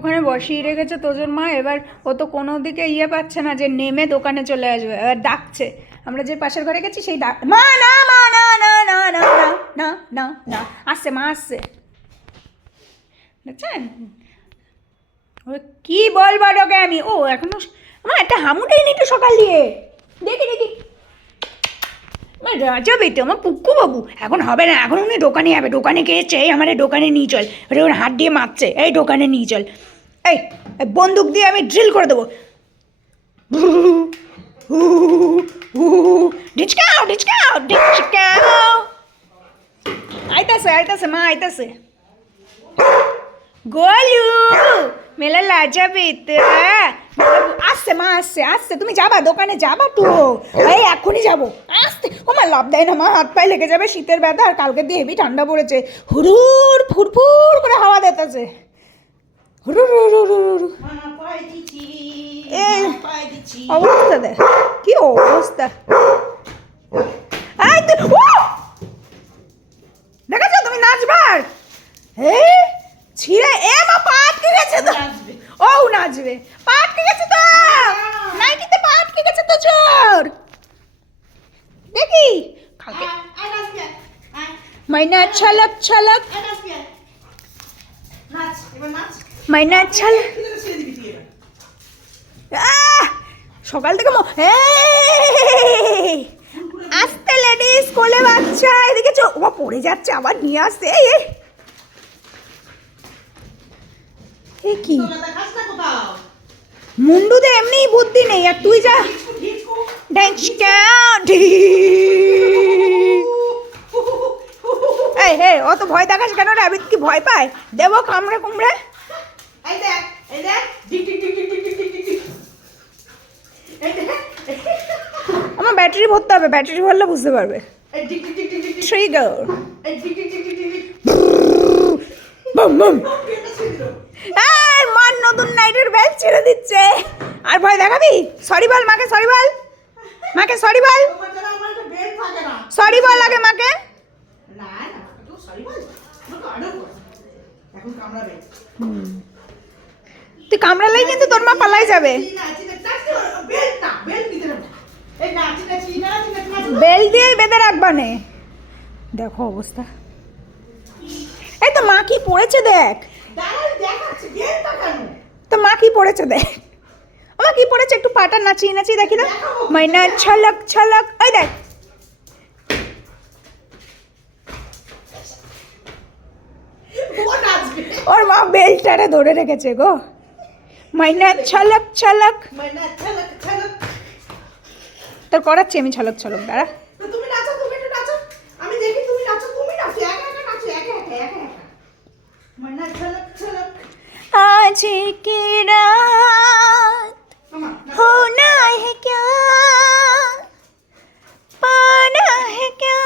ওখানে বসিয়ে রেখেছে তোজোর মা। এবার ও তো কোনো দিকে পাচ্ছে না যে নেমে দোকানে চলে আসবে। এবার ডাকছে, আমরা যে পাশের ঘরে গেছি সেই ডাক, মা না মা না না না না না না না, আসছে মা আসছে, দেখছেন? কি বলবো তোকে আমি? ও এখনো আমার একটা হামুটাই নি তো সকাল দিয়ে, দেখি দেখি রাজা বেটে আমার পুক্কু বাবু। এখন হবে না, এখন উনি দোকানে যাবে, দোকানে গিয়েছে এই আমার দোকানে নিয়ে চল, ওর হাত দিয়ে মারছে, এই দোকানে নিয়ে চল, এই বন্দুক দিয়ে আমি ড্রিল করে দেবো, ডিচকাও ডিচকাও ডিচকাও। আইতাছে আইতাছে মা আইতাছে। গোলু মেলা লাজা বেতে আসছে মা, আসছে আসছে, তুমি যাবা দোকানে যাবা তো? এই এখনই যাবো, আসতে। ও মা লাভ দেয় না মা, হাত পায়ে লেগে যাবে, শীতের ব্যথা, আর কালকে দিয়ে হেভি ঠান্ডা পড়েছে, হুড়ুর ফুরফুর করে হাওয়া দিতেছে, হুড়ুর হুড়ুর। এই অবস্থা দেখ, কি অবস্থা। দেখেছো তুমি নাচবার? হ্যাঁ ছিঁড়ে এ মা পা আটকে গেছে তো, ও নাচবে, পা আটকে গেছে তো, নাইটিতে পা আটকে গেছে তো চোর, দেখি কালকে মাইনা ছলক ছলক, মাইনা ছলক। সকাল থেকে আসতে লেডিস কোলে বাচ্চা, এদিকে ও পড়ে যাচ্ছে, আবার নিয়ে আসতে। কি মুন্ডুতে এমনিই বুদ্ধি নেই, আর তুই যা এই হে অত ভয় দেখাস কেন রে? আবিদ কি ভয় পায়? দেবো কামড়ে কুমড়ে। আমার ব্যাটারি ভরতে হবে, ব্যাটারি ভরলে বুঝতে পারবে। ট্রিগার মান নতুন নাইটের বেল্ট ছেড়ে দিচ্ছে, আর ভয় দেখাবি? সরি বল মাকে, সরি বল মাকে, সরি বল, সরি বল আগে মাকে। তুই কামড়ালেই কিন্তু তোর মা পালাই যাবে। বেল দিয়েই বেঁধে রাখবা নে। দেখো অবস্থা, এই তো মা কি পড়েছে দেখ, তো মা কি পড়েছে দেখ, আমার কি পড়েছে, একটু পাটা নাচিয়ে নাচিয়ে দেখি না, মাইনা ছলক ছলক, ওই দেখ। ওর মা বেলটারে ধরে রেখেছে গো, মাইনা ছলক ছলক। তোর করাচ্ছি আমি ছলক ছলক, দাঁড়া। आज की रात होना है क्या, पाना है क्या,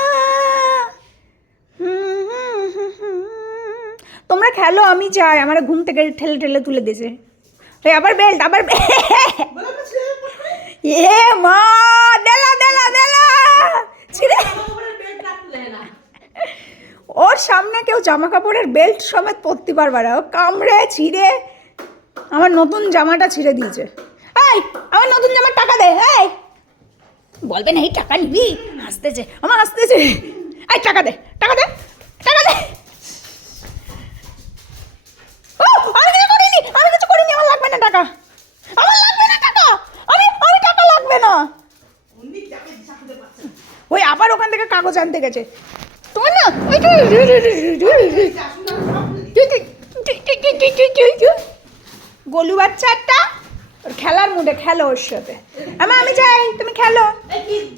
তোমরা খেলো আমি যাই, আমার ঘুম থেকে ঠেলে ঠেলে তুলে দিয়েছে। আবার বেল্ট, আবার এ মা দেলা দেলা দেলা ছিড়ে। ওর সামনে কেউ জামা কাপড়ের বেল্ট সমেত পরতে পারবে না, ও কামড়ে ছিঁড়ে আমার নতুন জামাটা ছিঁড়ে দিয়েছে। এই আমার নতুন জামার টাকা দে, এই বলবে না এই টাকা নিবি, হাসতেছে আমার, হাসতেছে, এই টাকা দে টাকা দে টাকা দে। ও আমি কিছু করিনি, আমি কিছু করিনি, আমার লাগবে না টাকা, আমার লাগবে না টাকা, আমি টাকা লাগবে না। ওই আবার ওখান থেকে কাগজ আনতে গেছে তোমার না, গোলু বাচ্চা একটা, ওর খেলার মুডে খেলো ওর সাথে। আমি যাই, তুমি খেলো।